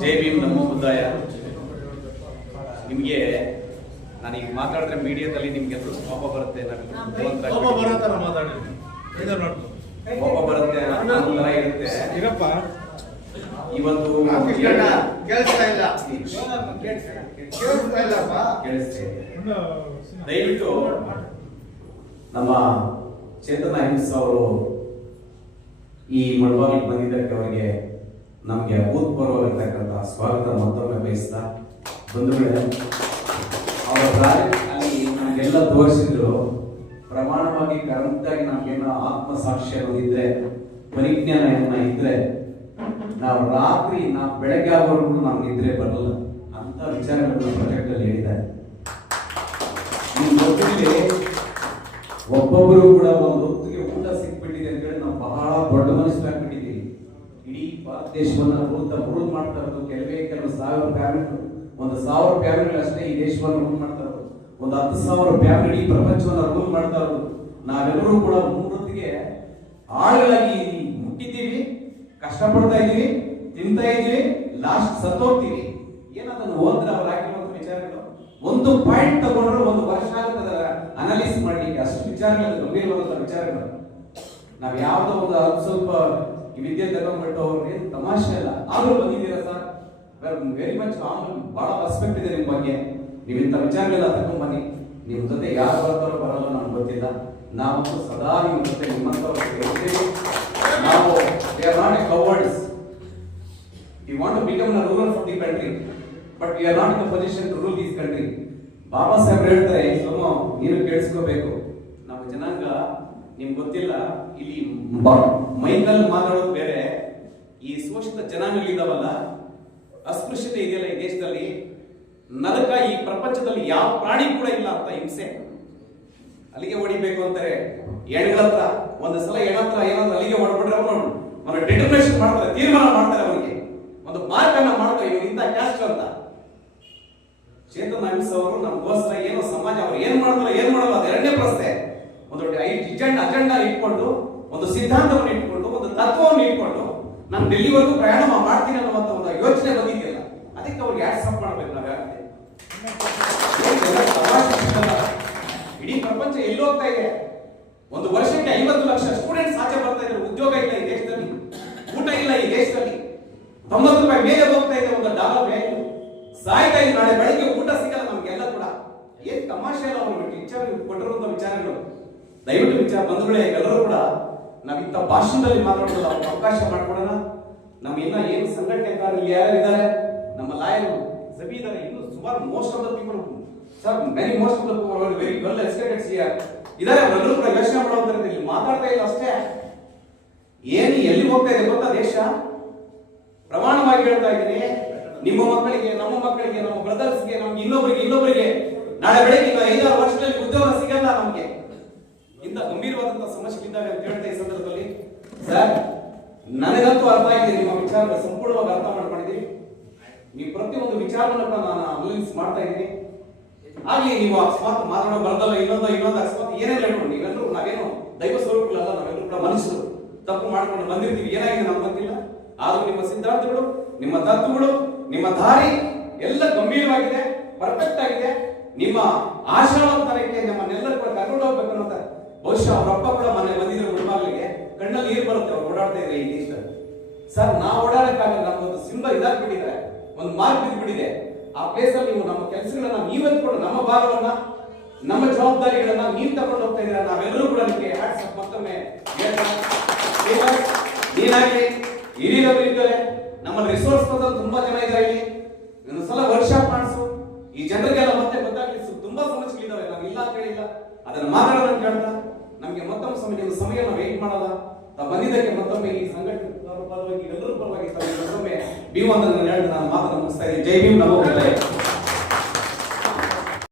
ಜೈ ಭೀಮ್ ನಮೋ ಬುದ್ಧಾಯ. ನಿಮಗೆ ನಾನೀಗ ಮಾತಾಡಿದ್ರೆ ಮೀಡಿಯಾದಲ್ಲಿ ನಿಮ್ಗೆ ಕೋಪ ಬರುತ್ತೆ, ಕೋಪ ಬರುತ್ತೆ ಅನ್ನೋ ಇರುತ್ತೆ. ಇವತ್ತು ದಯವಿಟ್ಟು ನಮ್ಮ ಚೇತನ ಹಿಂಸ್ ಅವರು ಈ ಮಳವಾಗಿಗೆ ಬಂದಿದ್ದಕ್ಕೆ ಅವರಿಗೆ ನಮಗೆ ಅಭೂತಪೂರ್ವವಾಗಿರ್ತಕ್ಕಂಥ ಸ್ವಾಗತ ಮತ್ತೊಮ್ಮೆ ಬಯಸ್ತಾ, ಬಂಧುಗಳೇ, ಅವರ ಅಲ್ಲಿ ನಮಗೆಲ್ಲ ತೋರಿಸಿದ್ರು. ಪ್ರಮಾಣವಾಗಿ ಕರೆಕ್ಟಾಗಿ ನಮಗೇನೋ ಆತ್ಮಸಾಕ್ಷಿ ಅನ್ನೋದಿದ್ರೆ, ಪರಿಜ್ಞಾನ ಏನೋ ಇದ್ರೆ, ನಾವು ರಾತ್ರಿ ಬೆಳಗ್ಗೆ ಆಗೋವರೆಗೂ ನಾವು ನಿದ್ರೆ ಬರಲ್ಲ ಅಂತ ವಿಚಾರಗಳನ್ನು ಪ್ರಾಜೆಕ್ಟ್ ಅಲ್ಲಿ ಹೇಳಿದ್ದಾರೆ. ಒಬ್ಬೊಬ್ಬರು ಕೂಡ ಒಂದು ಹೊತ್ತಿಗೆ ಊಟ ಸಿಕ್ಬಿಟ್ಟಿದೆ ಅಂತ ಹೇಳಿ ನಾವು ಬಹಳ ದೊಡ್ಡ ಮನಸ್ಸಾಗ್ಬಿಟ್ಟಿದ್ದೀವಿ. ಇಡೀ ಭಾರತ ದೇಶವನ್ನ ರೂಲ್ ಮಾಡ್ತಾ ಇರೋದು ಕೆಲವು ಸಾವಿರ ಫ್ಯಾಮಿಲಿ, 1,000 ಫ್ಯಾಮಿಲಿ ಅಷ್ಟೇ ಈ ದೇಶವನ್ನು ರೂಲ್ ಮಾಡ್ತಾ ಇರೋದು. 10,000 ಫ್ಯಾಮಿಲಿ ಈ ಪ್ರಪಂಚವನ್ನ ರೂಲ್ ಮಾಡ್ತಾ ಇರೋದು. ನಾವೆಲ್ಲರೂ ಕೂಡ ಮೂರೊತ್ತಿಗೆ ಆಳವಾಗಿ ಮುಟ್ಟಿದ್ದೀವಿ, ಕಷ್ಟಪಡ್ತಾ ಇದೀವಿ, ತಿಂತಾ ಇದೀವಿ, ಲಾಸ್ಟ್ ಸತ್ತೋಗ್ತೀವಿ. ಏನದನ್ನು ಓದ್ರೆ ಅವ್ರು ಹಾಕಿರುವಂತ ವಿಚಾರಗಳು ಒಂದು ಪಾಯಿಂಟ್ ತಗೊಂಡ್ರೆ 1 ವರ್ಷ ಆಗುತ್ತೆ ಅನಾಲಿಸ್ ಮಾಡ್ಲಿಕ್ಕೆ. ಅಷ್ಟು ವಿಚಾರಗಳು, ಗಂಭೀರವಾದ ವಿಚಾರಗಳು. ನಾವ್ ಯಾವ್ದೋ ಒಂದು ಸ್ವಲ್ಪ ಈ ವಿದ್ಯೆ ತಗೊಂಡ್ಬಿಟ್ಟು ಅವ್ರು ಏನು ತಮಾಷೆ ಇಲ್ಲ. ಆದ್ರೂ ಬಂದಿದ್ದೀರಾ ಸರ್, ವೆರಿ ಮಚ್ ಬಹಳ ರೆಸ್ಪೆಕ್ಟ್ ಇದೆ ನಿಮ್ಮ ಬಗ್ಗೆ. ನೀವು ಇಂಥ ವಿಚಾರಗಳೆಲ್ಲ ತಗೊಂಡ್ ಬನ್ನಿ. ನಿಮ್ ಜೊತೆ ಯಾರು ಬರ್ತಾರೋ ಬರಲ್ಲ ನಮ್ಗೆ ಗೊತ್ತಿಲ್ಲ. ನಾವು ಸದಾ ನಿಮ್ಮ ಜೊತೆ ನಿಮ್ಮಂತವ್ರ ಇರ್ತೀವಿ. ನಾವು we are not cowards. We want to become the rulers of the country, but we are not in a position to rule this country. Baba Saheb ಹೇಳ್ತಾರೆ, ಸೋಮ ನೀನು ಕೇಳಿಸ್ಕೋಬೇಕು. ನಮ್ಮ ಜನಾಂಗ ನಿಮ್ಗೆ ಗೊತ್ತಿಲ್ಲ, ಇಲ್ಲಿ ಮೈಕಲ್ ಮಾತಾಡೋದು ಬೇರೆ, ಈ ಶೋಷಿತ ಜನಾಂಗಗಳಿದಾವಲ್ಲ, ಅಸ್ಪೃಶ್ಯತೆ ಇದೆಯಲ್ಲ ಈ ದೇಶದಲ್ಲಿ, ನರಕ ಈ ಪ್ರಪಂಚದಲ್ಲಿ ಯಾವ ಪ್ರಾಣಿ ಕೂಡ ಇಲ್ಲ ಅಂತ ಹಿಂಸೆ. ಅಲ್ಲಿಗೆ ಹೊಡಿಬೇಕು ಅಂತಾರೆ ಹೆಣ್ಗಳ ಹತ್ರ. ಒಂದು ಸಲ ಹೆಣ್ಣತ್ರ ಏನಾದ್ರು ಅಲ್ಲಿಗೆ ಹೊಡ್ಬಿಟ್ರೆ ಅವನು ಡಿಟರ್ಮಿನೇಷನ್ ಮಾಡ್ತಾರೆ, ತೀರ್ಮಾನ ಮಾಡ್ತಾರೆ, ಅವನಿಗೆ ಒಂದು ಮಾರ್ಕ್ ಅನ್ನ ಮಾಡ್ತಾರೆ, ಇವ್ರು ಇಂಥ ಕ್ಯಾಸ್ಟ್ ಅಂತ. ಚೇತನ್ ಹಿಂಸ್ ಅವರು ನಮಗೋಸ್ಕರ ಏನೋ ಸಮಾಜ ಅವ್ರು ಏನ್ ಮಾಡ್ತಾರೆ ಏನ್ ಮಾಡಲ್ಲ ಅದು ಎರಡನೇ ಪ್ರಶ್ನೆ. ಒಂದು ಅಜೆಂಡಾ ಇಟ್ಕೊಂಡು, ಒಂದು ಸಿದ್ಧಾಂತವನ್ನು ಇಟ್ಕೊಂಡು, ಒಂದು ತತ್ವವನ್ನು ಇಟ್ಕೊಂಡು ನಾನು ಡೆಲ್ಲಿವರೆಗೂ ಪ್ರಯಾಣ ಮಾಡ್ತೀನಿ ಅನ್ನುವಂತ ಒಂದು ಯೋಚನೆ ಬಂದಿದ್ದಿಲ್ಲ. ಅದಕ್ಕೆ ಅವ್ರಿಗೆ ಆಕ್ಸೆಪ್ಟ್ ಮಾಡ್ಬೇಕು. ನಾವ್ಯಾಕೆ ಇಡೀ ಪ್ರಪಂಚ ಎಲ್ಲಿ ಹೋಗ್ತಾ ಇದೆ? ಒಂದು ವರ್ಷಕ್ಕೆ 50 ಲಕ್ಷ ಸ್ಟೂಡೆಂಟ್ಸ್ ಆಚೆ ಬರ್ತಾ ಇದ್ದಾರೆ. ಉದ್ಯೋಗ ಇಲ್ಲ ಈ ದೇಶದಲ್ಲಿ, ಊಟ ಇಲ್ಲ ಈ ದೇಶದಲ್ಲಿ, 90 ರೂಪಾಯಿ ಮೇಲೆ ಹೋಗ್ತಾ ಇದೆ ಒಂದು ಡಾಲರ್ ವ್ಯಾಲ್ಯೂ. ಸಾಯ್ತಾ ಇದೆ, ನಾಳೆ ಬೆಳಗ್ಗೆ ಊಟ ಸಿಗಲ್ಲ ನಮ್ಗೆಲ್ಲ ಕೂಡ. ಏನ್ ತಮಾಷೆ ಅಲ್ಲ ಅವರು ವಿಚಾರ ಕೊಟ್ಟಿರುವಂತ ವಿಚಾರಗಳು. ದಯವಿಟ್ಟು ವಿಚಾರ ಬಂಧುಗಳೇ, ಎಲ್ಲರೂ ಕೂಡ ನಾವಿಂತ ಭಾಷಣದಲ್ಲಿ ಮಾತಾಡೋದು ಅವಕಾಶ ಮಾಡ್ಕೊಡೋಣ. ನಮ್ಮ ಇನ್ನ ಏನು ಸಂಘಟನೆಕಾರರು ಯಾರಿದ್ದಾರೆ, ನಮ್ಮ ಲಾಯರು ಜಬೀದಾರೆ, ಇನ್ನು ಸುಮಾರು most of the people sir, most of the people very well educated ಇದಾರೆ. ಅವರೆಲ್ಲರೂ ಕೂಡ ಯೋಚನೆ ಮಾಡೋದ್ರಿಂದ ಇಲ್ಲಿ ಮಾತಾಡ್ತಾ ಇಲ್ಲ ಅಷ್ಟೇ. ಏನು ಎಲ್ಲಿ ಹೋಗ್ತಾ ಇದೆ ಗೊತ್ತಾ ದೇಶ? ಪ್ರಮಾಣವಾಗಿ ಹೇಳ್ತಾ ಇದ್ದೀನಿ, ನಿಮ್ಮ ಮಕ್ಕಳಿಗೆ, ನಮ್ಮ ಮಕ್ಕಳಿಗೆ, ನಮ್ಮ ಬ್ರದರ್ಸ್ಗೆ, ನಮ್ಗೆ ಇನ್ನೊಬ್ಬರಿಗೆ ನಾಳೆ ಬೆಳಗ್ಗೆ 5-6 ವರ್ಷದಲ್ಲಿ ಉದ್ಯೋಗ ಸಿಗಲ್ಲ ನಮ್ಗೆ. ಇಂಥ ಗಂಭೀರವಾದಂತಹ ಸಮಸ್ಯೆಗಳಿದ್ದಾವೆ ಅಂತ ಹೇಳ್ತಾ ಈ ಸಂದರ್ಭದಲ್ಲಿ ಸರ್, ನನಗಂತೂ ಅರ್ಥ ಆಗಿದೆ, ನಿಮ್ಮ ವಿಚಾರಗಳು ಸಂಪೂರ್ಣವಾಗಿ ಅರ್ಥ ಮಾಡ್ಕೊಂಡಿದ್ದೀವಿ. ನೀವು ಪ್ರತಿಯೊಂದು ವಿಚಾರವನ್ನು ನಾನು ಅನಲೈಸ್ ಮಾಡ್ತಾ ಇದ್ದೀನಿ. ಆಗ್ಲಿ ನೀವು ಅಕಸ್ಮಾತ್ ಮಾತಾಡೋ ಬರದಲ್ಲ, ಇನ್ನೊಂದು ಅಕಸ್ಮಾತ್ ಏನೇನು ಹೇಳ್ಕೊಂಡು, ನೀವೆಲ್ಲರೂ ನಾವೇನು ದೈವ ಸ್ವರೂಪಗಳಲ್ಲ, ನಾವೆಲ್ಲರೂ ಕೂಡ ಮನುಷ್ಯರು, ತಪ್ಪು ಮಾಡ್ಕೊಂಡು ಬಂದಿರ್ತೀವಿ. ಏನಾಗಿದೆ ನಮ್ಗೆ ಗೊತ್ತಿಲ್ಲ. ಆದ್ರೂ ನಿಮ್ಮ ಸಿದ್ಧಾಂತಗಳು, ನಿಮ್ಮ ತತ್ವಗಳು, ನಿಮ್ಮ ದಾರಿ ಎಲ್ಲ ಗಂಭೀರವಾಗಿದೆ, ಪರ್ಫೆಕ್ಟ್ ಆಗಿದೆ. ನಿಮ್ಮ ಆಶಾವಂತರಕ್ಕೆ ನಮ್ಮನ್ನೆಲ್ಲರೂ ಕೂಡ ಕರ್ಕೊಂಡು ಹೋಗ್ಬೇಕು ಅನ್ನೋದ. ಬಹುಶಃ ಅವರಪ್ಪ ಕೂಡ ಮೊನ್ನೆ ಬಂದಿದ್ರು ಮುಳುಬಾಗಿಲಿಗೆ, ಕಣ್ಣಲ್ಲಿ ನೀರು ಬರುತ್ತೆ ಅವ್ರು ಓಡಾಡ್ತಾ ಇದ್ರೆ ಈ ದೇಶದಲ್ಲಿ. ಸರ್, ನಾವು ಓಡಾಡಕ್ಕಾಗಲ್ಲ, ನಮ್ಗೊಂದು ಸಿಂಬಲ್ ಇದಾಗ್ಬಿಟ್ಟಿದೆ, ಒಂದು ಮಾರ್ಕ್ ಬಿದ್ದುಬಿಟ್ಟಿದೆ. ಆ ಪ್ಲೇಸ್ ಅಲ್ಲಿ ನೀವು ನಮ್ಮ ಕೆಲಸಗಳನ್ನ ನೀವೆತ್ಕೊಂಡು, ನಮ್ಮ ಭಾರವನ್ನ, ನಮ್ಮ ಜವಾಬ್ದಾರಿಗಳನ್ನ ನೀವು ತಗೊಂಡು ಹೋಗ್ತಾ ಇದ್ದೀರಾ. ನಾವೆಲ್ಲರೂ ಕೂಡ ನಿಮಗೆ ಹ್ಯಾಟ್ಸ್ ಮತ್ತೊಮ್ಮೆ ನೀನಾಗಿ ಹಿರಿಯರು ಇದ್ದಾರೆ, ನಮ್ಮಲ್ಲಿ ರಿಸೋರ್ಸ್ ತುಂಬಾ ಜನ ಇದ್ದಾರೆ. ಇಲ್ಲಿ ಒಂದು ಸಲ ವರ್ಕ್ಶಾಪ್ ಮಾಡಿಸು, ಈ ಜನರಿಗೆಲ್ಲ ಮತ್ತೆ ಗೊತ್ತಾಗ್ಲಿ. ತುಂಬಾ ಸಮಸ್ಯೆಗಳಿದ್ದಾವೆ, ನಾವು ಇಲ್ಲ ಅಂತ ಹೇಳಿಲ್ಲ, ಅದನ್ನ ಮಾತಾಡೋಣ ಅಂತ ಹೇಳ್ತಾ ನಮ್ಗೆ ಮತ್ತೊಮ್ಮೆ ಸಮಯ ನಾವು ವೇಟ್ ಮಾಡೋದ. ತಾವು ಬಂದಿದ್ದಕ್ಕೆ ಮತ್ತೊಮ್ಮೆ ಈ ಸಂಘಟನೆ ಪರವಾಗಿ ಎಲ್ಲರೂ ಪರವಾಗಿ ಮತ್ತೊಮ್ಮೆ ಭೀಮ್ ಅಂತ ಹೇಳಿ ನಾನು ಮಾತನ್ನು ಮುಗಿಸ್ತಾ ಇದ್ದೀನಿ. ಜೈ ಭೀಮ್, ನಮೋ ಬುದ್ಧಾಯ.